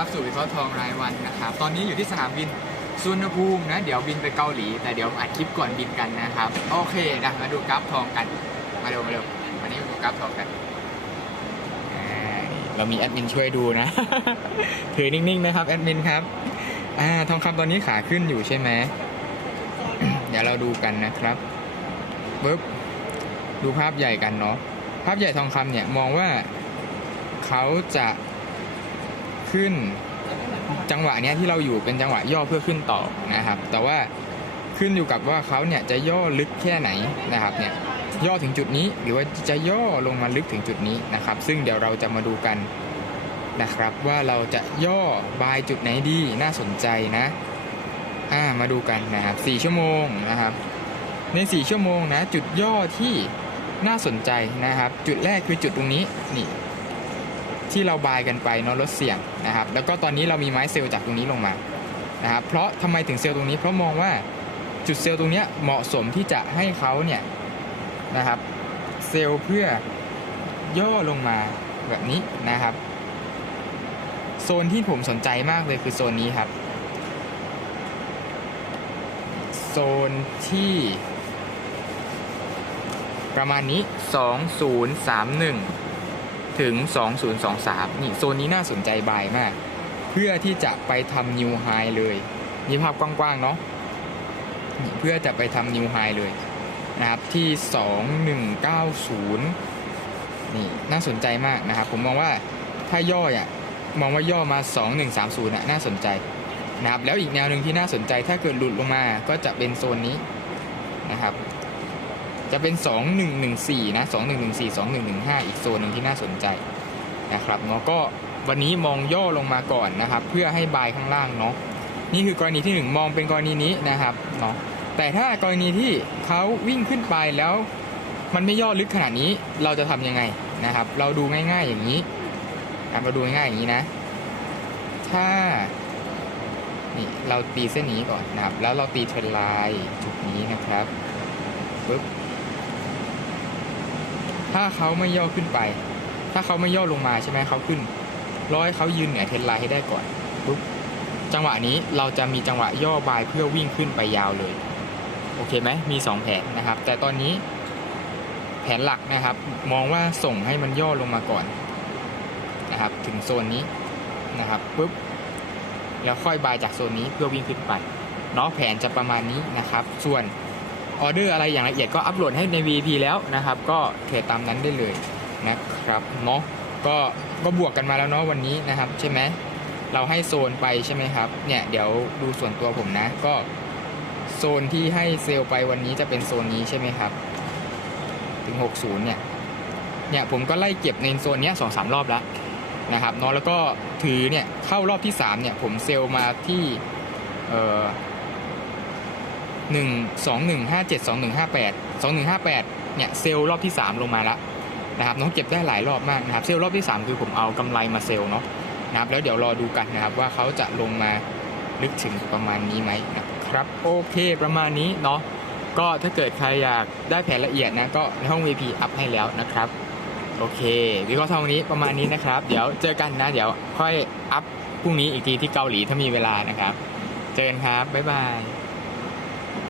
รับสู่วิเคราะห์ทองรายวันนะครับตอนนี้อยู่ที่สนามบินสุวรรณภูมินะ เดี๋ยวบินไปเกาหลี แต่เดี๋ยวอัดคลิปก่อนบินกันนะครับ โอเคนะมาดูกราฟทองกัน มาเร็วมาเร็ววันนี้มาดูกราฟทองกัน เรามีแอดมินช่วยดูนะ ถือนิ่งๆนะครับแอดมินครับอ่าทองคำตอนนี้ขาขึ้นอยู่ใช่ไหมเดี๋ยวเราดูกันนะครับปึ๊บดูภาพใหญ่กันเนาะภาพใหญ่ทองคำเนี่ยมองว่าเขาจะ ขึ้น จังหวะเนี้ยที่เราอยู่เป็นจังหวะย่อเพื่อขึ้นต่อนะครับ แต่ว่าขึ้นอยู่กับว่าเขาเนี่ยจะย่อลึกแค่ไหนนะครับเนี่ยย่อถึงจุดนี้หรือว่าจะย่อลงมาลึกถึงจุดนี้นะครับ ซึ่งเดี๋ยวเราจะมาดูกันนะครับว่าเราจะย่อบายจุดไหนดีน่าสนใจนะอ่ามาดูกันนะครับ4ชั่วโมงนะครับ ใน 4 ชั่วโมงนะจุดย่อที่น่าสนใจนะครับ จุดแรกคือจุดตรงนี้นี่ ที่เราบายกันไปเนาะลดเสี่ยงนะครับ แล้วก็ตอนนี้เรามีไม้เซลล์จากตรงนี้ลงมานะครับเพราะทำไมถึงเซลล์ตรงนี้เพราะมองว่าจุดเซลล์ตรงเนี้ยเหมาะสมที่จะให้เขาเนี่ยนะครับ เซลล์เพื่อย่อลงมาแบบนี้นะครับ โซนที่ผมสนใจมากเลยคือโซนนี้ครับ โซนที่ประมาณนี้ 2031 ถึง 2023 นี่โซนนี้น่าสนใจบายมาก เพื่อที่จะไปทำนิวไฮเลยนี่ภาพกว้างๆเนาะนเพื่อจะไปทำนิวไฮเลยนะครับที่ 2190 นี่น่าสนใจมากนะครับ ผมมองว่าถ้าย่ออะมองว่าย่อมา 2130น่ะน่าสนใจนะครับแล้วอีกแนวหนึ่งที่น่าสนใจถ้าเกิดหลุดลงมาก็จะเป็นโซนนี้นะครับ จะเป็น 2114 นะ 2114 2115 อีกโซนหนึ่งที่น่าสนใจนะครับเนาะก็วันนี้มองย่อลงมาก่อนนะครับ เพื่อให้บายข้างล่างเนาะนี่คือกรณีที่ 1 มองเป็นกรณีนี้นะครับเนาะแต่ถ้ากรณีที่เขาวิ่งขึ้นไปแล้ว มันไม่ย่อลึกขนาดนี้เราจะทำยังไงนะครับ เราดูง่าย ๆอย่างนี้เราดูง่ายๆอย่างนี้นะ ถ้านี่เราตีเส้นนี้ก่อนนะครับ แล้วเราตีเทรนไลน์จุดนี้นะครับปึ๊บ ถ้าเขาไม่ย่อขึ้นไป ถ้าเขาไม่ย่อลงมาใช่ไหมเขาขึ้นร้อยเขายืนเหนือเทนไลน์ให้ได้ก่อนปุ๊บจังหวะนี้เราจะมีจังหวะย่อบายเพื่อวิ่งขึ้นไปยาวเลย โอเคไหมมี 2 แผนนะครับ แต่ตอนนี้แผนหลักนะครับ มองว่าส่งให้มันย่อลงมาก่อนนะครับ ถึงโซนนี้นะครับปุ๊บแล้วค่อยบายจากโซนนี้เพื่อวิ่งขึ้นไปเนาะแผนจะประมาณนี้นะครับ ส่วน ออเดอร์อะไรอย่างละเอียดก็อัปโหลดให้ใน VP แล้วนะครับ ก็เทรดตามนั้นได้เลยนะครับเนาะก็ก็บวกกันมาแล้วเนาะวันนี้นะครับ ใช่ไหมเราให้โซนไปใช่ไหมครับ เนี่ยเดี๋ยวดูส่วนตัวผมนะ ก็โซนที่ให้เซลล์ไปวันนี้จะเป็นโซนนี้ใช่ไหมครับ ถึง 60 เนี่ย เนี่ยผมก็ไล่เก็บในโซนนี้สองสามรอบแล้วนะครับเนาะแล้วก็ถือเนี่ยเข้ารอบที่ 3 เนี่ยผมเซลล์มาที่เอ่อ หนึ่งสองหนึ่งห้าเจ็ดสองหนึ่งห้าแปดสองหนึ่งห้าแปดเนี่ยเซลล์รอบที่ 3 ลงมาแล้วนะครับน้องเก็บได้หลายรอบมากนะครับเซลล์รอบที่ 3 คือผมเอากำไรมาเซลล์เนาะนะครับแล้วเดี๋ยวรอดูกันนะครับว่าเขาจะลงมาลึกถึงประมาณนี้ไหมนะครับโอเคประมาณนี้เนาะก็ถ้าเกิดใครอยากได้แผนละเอียดนะก็ในห้อง VP อัพให้แล้วนะครับโอเควิเคราะห์ทองนี้ประมาณนี้นะครับ เดี๋ยวเจอกันนะ เดี๋ยวค่อยอัพพรุ่งนี้อีกทีที่เกาหลีถ้ามีเวลานะครับ เจอกันครับ บ๊ายบาย